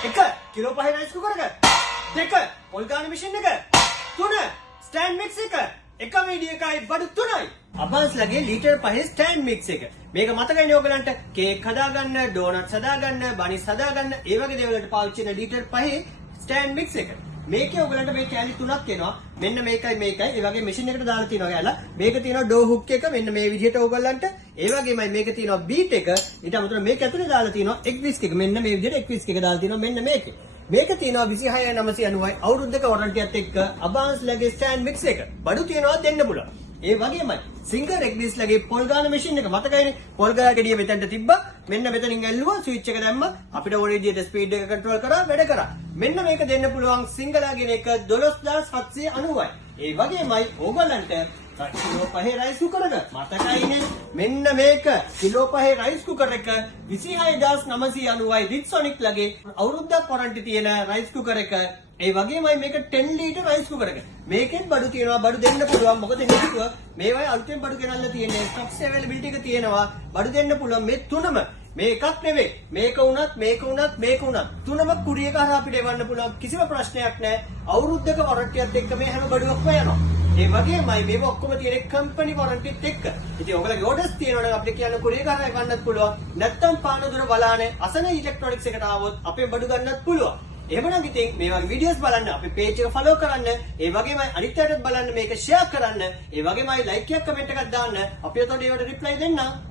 1 kilo 5 rice cooker එක 2 පොල් ගාන මැෂින් එක 3 ස්ටෑන්ඩ් මික්ස් එක එක මීඩිය එකයි බඩු 3යි අබාස්ලාගේ ලීටර් 5 ස්ටෑන්ඩ් මික්ස් එක මේක මතකයිනේ ඔයගලන්ට කේක් හදාගන්න ඩෝනට්ස් හදාගන්න බනිස් හදාගන්න ඒ වගේ දේවල් වලට පාවිච්චි කරන ලීටර් 5 ස්ටෑන්ඩ් මික්ස් එක මේකේ ඔයගලන්ට මේ කැලි තුනක් එනවා මෙන්න මේකයි ඒ වගේ මැෂින් එකට දාලා තියෙනවා ගෑලා මේක තියෙනවා ඩෝ හුක් එක මෙන්න මේ විදිහට ඔයගලන්ට ඒ වගේමයි මේක තියෙනවා බීට් එක ඊට අමතරව මේක ඇතුලේ දාලා තියෙනවා එග් විස්ක් එක මෙන්න මේ විදිහට එග් විස්ක් එක දාලා තියෙනවා මෙන්න මේකේ මේක තියෙනවා 26990යි අවුරුද්දක වොරන්ටියත් එක්ක අබාන්ස්ලාගේ ස්ටෑන්ඩ් මික්ස් එක බඩු තියෙනවා දෙන්න පුළුවන් ඒ වගේමයි සිංගර් එග්බීස්ලාගේ පොල් ගාන මැෂින් එක මතකයිනේ පොල් ගා ගෙඩිය මෙතනට තිබ්බා මෙන්න මෙතනින් ඇල්ලුවා ස්විච් එක දැම්මා අපිට ඕන විදිහට ස්පීඩ් එක කන්ට්‍රෝල් කරා වැඩ කරා මෙන්න මේක දෙන්න පුළුවන් සිංගලාගෙන එක 12790යි ඒ වගේමයි ඕගලන්ට කිලෝ 5 රයිස් කුකර් එක මතකයිනේ මෙන්න මේක කිලෝ 5 රයිස් කුකර් එක 26990යි විත්සොනික් ලගේ අවුරුද්දක් වොරන්ටි තියෙන රයිස් කුකර් එක ඒ වගේමයි මේක 10 ලීටර් රයිස් කුකර් එක මේකෙන් බඩු තියෙනවා බඩු දෙන්න පුළුවන් මොකද හේතුව මේවයි අලුතෙන් බඩු ගෙනල්ලා තියෙන්නේ ස්ටොක්ස් අවైలබිලිටි එක තියෙනවා බඩු දෙන්න පුළුවන් මේ තුනම මේ එකක් නෙවෙයි මේක උනත් තුනම කුරියක හරහා අපිට එවන්න පුළුවන් කිසිම ප්‍රශ්නයක් නැහැ අවුරුද්දක වොරන්ටියත් එක්ක මේ හැම බඩුවක්ම යනවා ඒ වගේමයි මේව ඔක්කොම තියෙන්නේ කම්පැනි වොරන්ටිත් එක්ක ඉතින් ඔයගලගේ ඕඩර්ස් තියෙනවා නම් අපිට කියන්න කුරියක හරහා එවන්නත් පුළුවන් නැත්නම් පානදුර බලානේ අසන ඉලෙක්ට්‍රොනික්ස් එකට ආවොත් අපේ බඩු ගන්නත් පුළුවන් එහෙමනම් ඉතින් මේ වගේ වීඩියෝස් බලන්න අපේ පේජ් එක ෆලෝ කරන්න ඒ වගේමයි අනිත් අයටත් බලන්න මේක ෂෙයා කරන්න ඒ වගේමයි ලයික් එකක් කමෙන්ට් එකක් දාන්න අපි උඩට ඒවට රිප්ලයි දෙන්නම්